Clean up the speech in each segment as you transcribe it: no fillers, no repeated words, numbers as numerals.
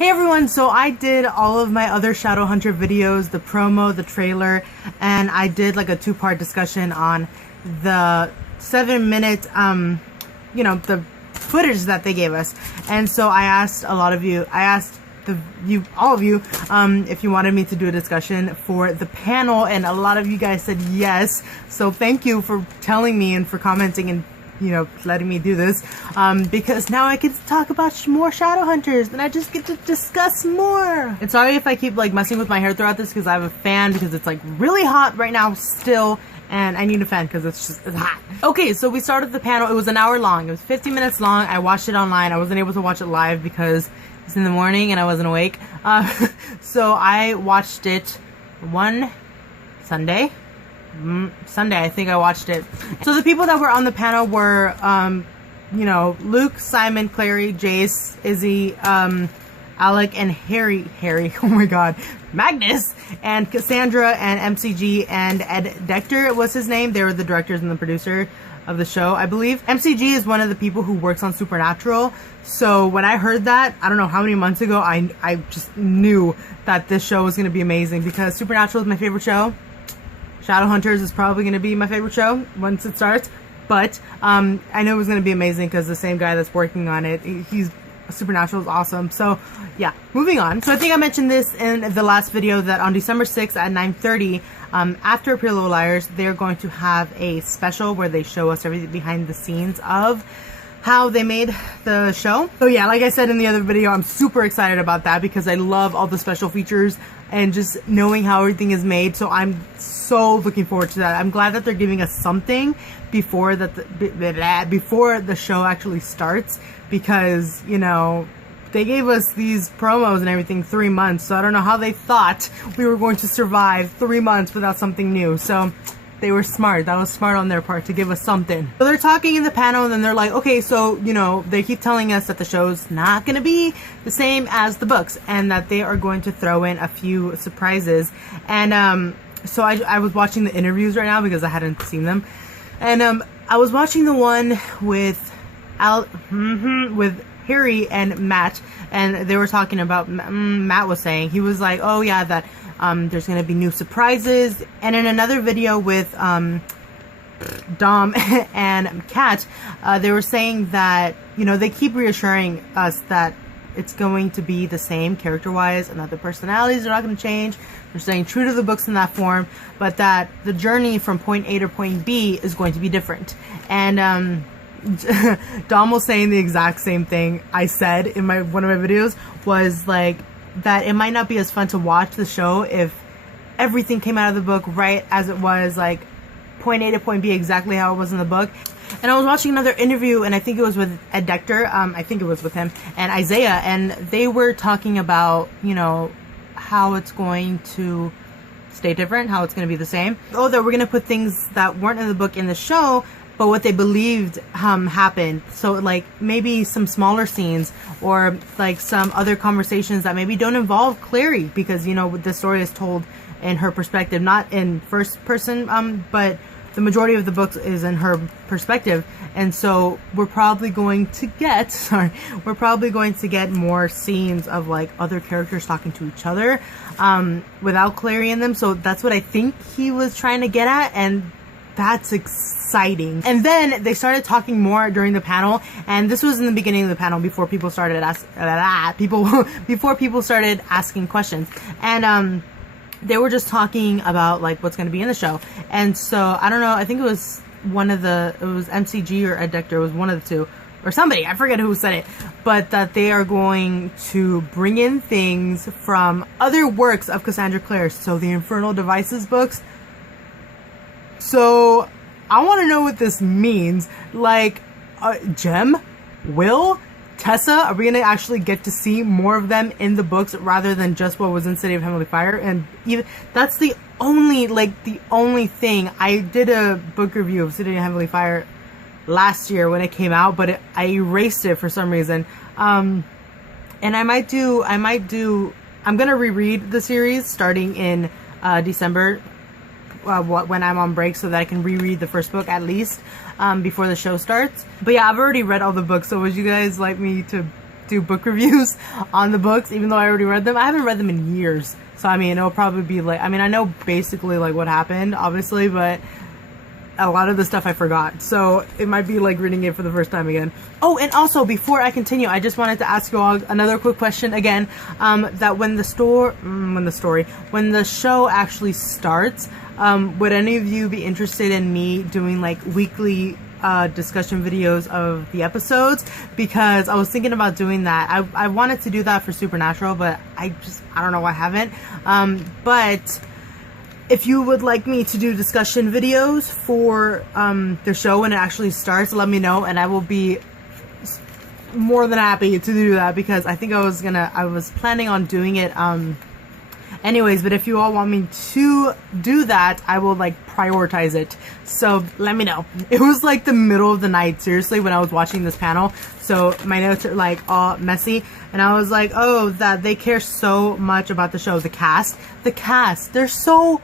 Hey everyone, so I did all of my other Shadowhunter videos, the promo, the trailer, and I did like a two-part discussion on the 7-minute, the footage that they gave us. And so I asked a lot of you, all of you, if you wanted me to do a discussion for the panel, and a lot of you guys said yes. So thank you for telling me and for commenting and letting me do this, because now I get to talk about more Shadowhunters, and I just get to discuss more. And sorry if I keep like messing with my hair throughout this, because I have a fan, because it's like really hot right now still, and I need a fan because it's hot. Okay, so we started the panel. It was an hour long. It was 50 minutes long. I watched it online. I wasn't able to watch it live because it's in the morning and I wasn't awake. So I watched it one Sunday, I think I watched it. So the people that were on the panel were, Luke, Simon, Clary, Jace, Izzy, Alec, and Harry, oh my god, Magnus, and Cassandra, and MCG, and Ed Dector was his name. They were the directors and the producer of the show, I believe. MCG is one of the people who works on Supernatural. So when I heard that, I don't know how many months ago, I just knew that this show was going to be amazing, because Supernatural is my favorite show. Shadowhunters is probably going to be my favorite show once it starts, but I know it was going to be amazing because the same guy that's working on it, Supernatural is awesome. So yeah, moving on. So I think I mentioned this in the last video that on December 6th at 9:30, after Pretty Little Liars, they're going to have a special where they show us everything behind the scenes of how they made the show. So yeah, like I said in the other video, I'm super excited about that because I love all the special features and just knowing how everything is made. So I'm so looking forward to that. I'm glad that they're giving us something before before the show actually starts, because they gave us these promos and everything 3 months. So I don't know how they thought we were going to survive 3 months without something new. So they were smart. That was smart on their part to give us something. So they're talking in the panel, and then they're like, okay, so, they keep telling us that the show's not going to be the same as the books, and that they are going to throw in a few surprises. And so I was watching the interviews right now because I hadn't seen them. And I was watching the one with with Harry and Matt, and they were talking about, Matt was saying, he was like, oh yeah, that there's going to be new surprises. And in another video with Dom and Kat, they were saying that, they keep reassuring us that it's going to be the same character-wise, and that the personalities are not going to change. They're staying true to the books in that form, but that the journey from point A to point B is going to be different. And Dom was saying the exact same thing I said in one of my videos, was like, that it might not be as fun to watch the show if everything came out of the book right as it was, like point A to point B, exactly how it was in the book. And I was watching another interview, and I think it was with Ed Dector, I think it was with him, and Isaiah, and they were talking about, how it's going to stay different, how it's going to be the same. Oh, that we're going to put things that weren't in the book in the show, but what they believed happened. So like maybe some smaller scenes, or like some other conversations that maybe don't involve Clary, because the story is told in her perspective, not in first person, but the majority of the books is in her perspective. And so we're probably going to get more scenes of like other characters talking to each other without Clary in them. So that's what I think he was trying to get at, and that's exciting. And then they started talking more during the panel, and this was in the beginning of the panel before people started asking questions. And they were just talking about like what's going to be in the show. And so I don't know, I think it was MCG or Ed Dector, it was one of the two, or somebody, I forget who said it, but that they are going to bring in things from other works of Cassandra Clare, so the Infernal Devices books. So I want to know what this means. Like, Jem, Will, Tessa, are we going to actually get to see more of them in the books rather than just what was in City of Heavenly Fire? And even that's the only thing. I did a book review of City of Heavenly Fire last year when it came out, but I erased it for some reason. And I'm gonna reread the series starting in December when I'm on break, so that I can reread the first book at least before the show starts. But yeah, I've already read all the books, so would you guys like me to do book reviews on the books, even though I already read them. I haven't read them in years. So, I mean, it'll probably be like, I mean, I know basically like what happened, obviously, but a lot of the stuff I forgot. So it might be like reading it for the first time again. Oh, and also before I continue, I just wanted to ask you all another quick question again, that when the show actually starts, would any of you be interested in me doing like weekly discussion videos of the episodes? Because I was thinking about doing that. I wanted to do that for Supernatural, but I don't know why I haven't. But if you would like me to do discussion videos for the show when it actually starts, let me know, and I will be more than happy to do that, because I think I was planning on doing it anyways, but if you all want me to do that, I will like prioritize it. So let me know. It was like the middle of the night, seriously, when I was watching this panel. So my notes are like all messy, and I was like, oh, that they care so much about the show. The cast, they're so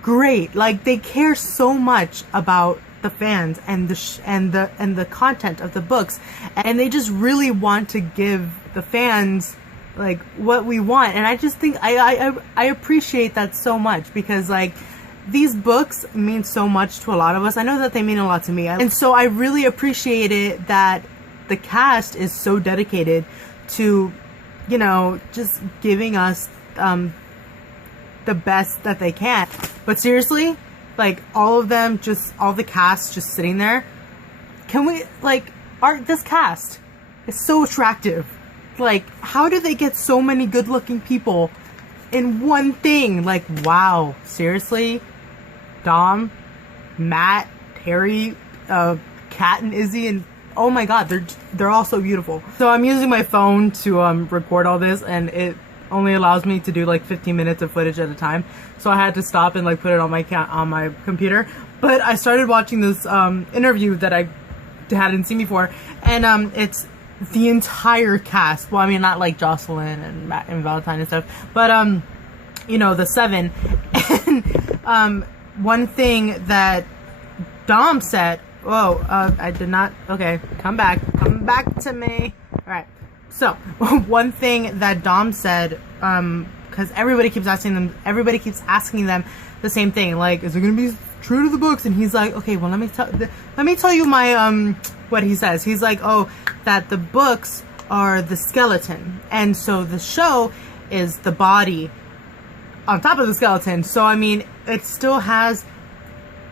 great. Like, they care so much about the fans and the content of the books, and they just really want to give the fans like what we want. And I just think I appreciate that so much, because like these books mean so much to a lot of us. I know that they mean a lot to me, and so I really appreciate it that the cast is so dedicated to, you know, just giving us the best that they can. But seriously, like all of them, just all the cast just sitting there, can we like, this cast is so attractive. Like, how do they get so many good looking people in one thing? Like, wow, seriously? Dom, Matt, Harry, Kat and Izzy, and oh my god, they're all so beautiful. So I'm using my phone to record all this, and it only allows me to do like 15 minutes of footage at a time, so I had to stop and like put it on my computer. But I started watching this interview that I hadn't seen before, and it's the entire cast. Well, I mean, not like Jocelyn and Matt and Valentine and stuff, but you know, the 7. And one thing that Dom said, whoa, I did not, okay, come back to me. All right. So, one thing that Dom said, because everybody keeps asking them the same thing, like, is it gonna be true to the books? And he's like, okay, well, let me tell you my what he says. He's like, oh, that the books are the skeleton, and so the show is the body on top of the skeleton. So I mean, it still has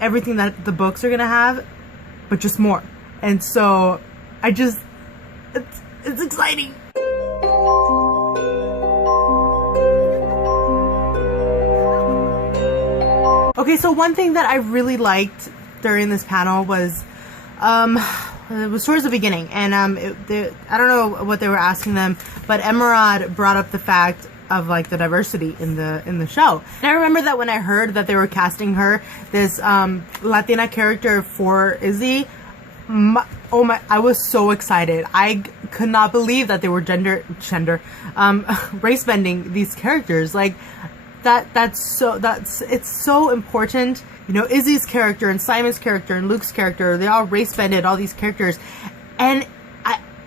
everything that the books are gonna have, but just more. And so it's exciting. Okay, so one thing that I really liked during this panel was, it was towards the beginning, and I don't know what they were asking them, but Emerald brought up the fact of like the diversity in the show. And I remember that when I heard that they were casting her, this Latina character for Izzy, I was so excited. I could not believe that they were race bending these characters. Like it's so important. You know, Izzy's character and Simon's character and Luke's character, they all race bended all these characters, and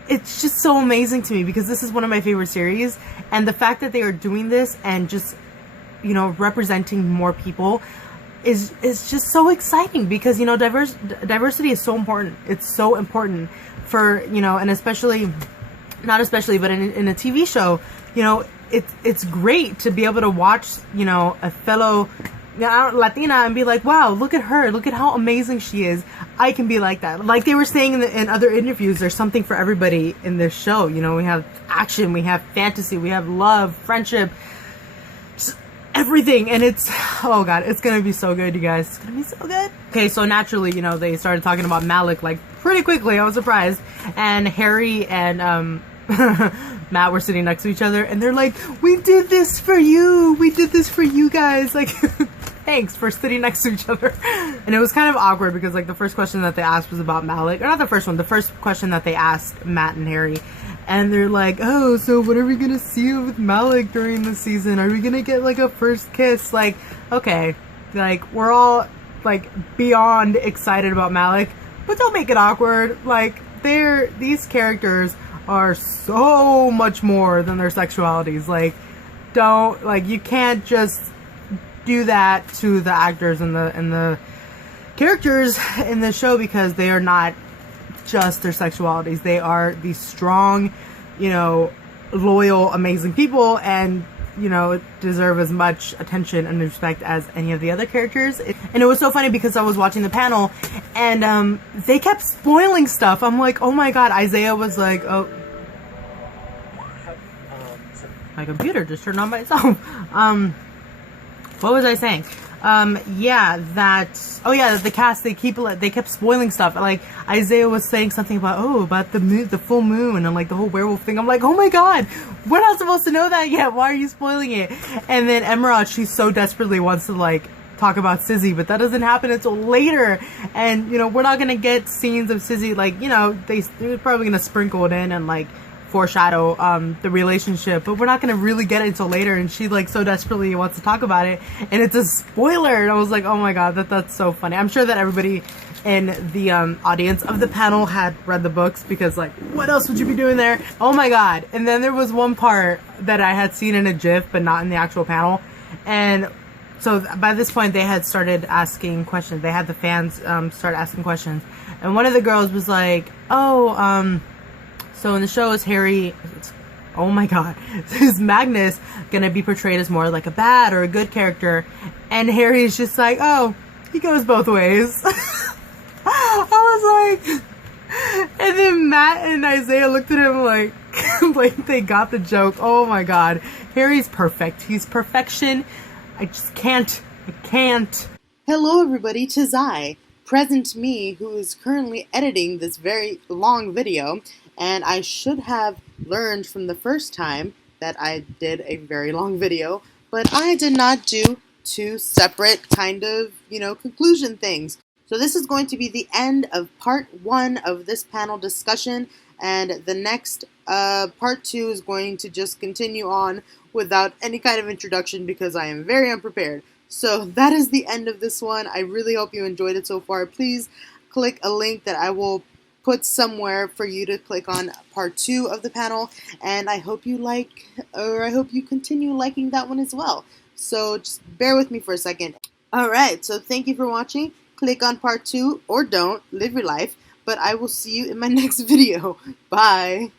it's just so amazing to me, because this is one of my favorite series, and the fact that they are doing this and just, you know, representing more people is just so exciting, because, you know, diversity is so important. It's so important for, you know, and especially, not especially, but in a TV show, you know, it's great to be able to watch, you know, a fellow Latina and be like, wow, look at her, look at how amazing she is. I can be like that. Like they were saying in other interviews, there's something for everybody in this show. You know, we have action, we have fantasy, we have love, friendship, everything. And it's, oh god, it's gonna be so good, you guys. It's gonna be so good. Okay, so naturally, you know, they started talking about Malik like pretty quickly. I was surprised. And Harry and Matt were sitting next to each other, and they're like, we did this for you, we did this for you guys, like thanks for sitting next to each other. And it was kind of awkward, because like the first question that they asked was about Malik, or not the first one, the first question that they asked Matt and Harry, and they're like, oh, so what are we gonna see with Malik during the season? Are we gonna get like a first kiss? Like, okay, like we're all like beyond excited about Malik, but don't make it awkward. Like these characters are so much more than their sexualities. Like, don't, like, you can't just do that to the actors and the characters in the show, because they are not just their sexualities. They are these strong, you know, loyal, amazing people, and you know, deserve as much attention and respect as any of the other characters. And it was so funny because I was watching the panel and they kept spoiling stuff. I'm like, oh my god. Isaiah was like, oh, my computer just turned on by itself. What was I saying? Yeah, the cast, they kept spoiling stuff. Like, Isaiah was saying something about the moon, the full moon, and like the whole werewolf thing. I'm like, oh my god, we're not supposed to know that yet. Why are you spoiling it? And then Emerald, she so desperately wants to like talk about Sizzy, but that doesn't happen until later. And you know, we're not gonna get scenes of Sizzy, like, you know, they're probably gonna sprinkle it in and like foreshadow the relationship, but we're not gonna really get it until later. And she like so desperately wants to talk about it, and it's a spoiler. And I was like, oh my god, that's so funny. I'm sure that everybody in the audience of the panel had read the books, because like, what else would you be doing there? Oh my god. And then there was one part that I had seen in a GIF but not in the actual panel, and so by this point they had started asking questions. They had the fans start asking questions, and one of the girls was like, oh, so in the show, is Harry, oh my god, is Magnus gonna be portrayed as more like a bad or a good character? And Harry's just like, oh, he goes both ways. I was like, and then Matt and Isaiah looked at him like, like they got the joke. Oh my god, Harry's perfect. He's perfection. I just can't. I can't. Hello everybody, 'tis I, present me, who is currently editing this very long video. And I should have learned from the first time that I did a very long video, but I did not do two separate kind of, you know, conclusion things. So this is going to be the end of part 1 of this panel discussion, and the next part 2 is going to just continue on without any kind of introduction, because I am very unprepared. So that is the end of this one. I really hope you enjoyed it so far. Please click a link that I will put somewhere for you to click on part 2 of the panel, and I hope you like, or I hope you continue liking that one as well. So just bear with me for a second. Alright, so thank you for watching. Click on part 2, or don't, live your life, but I will see you in my next video. Bye!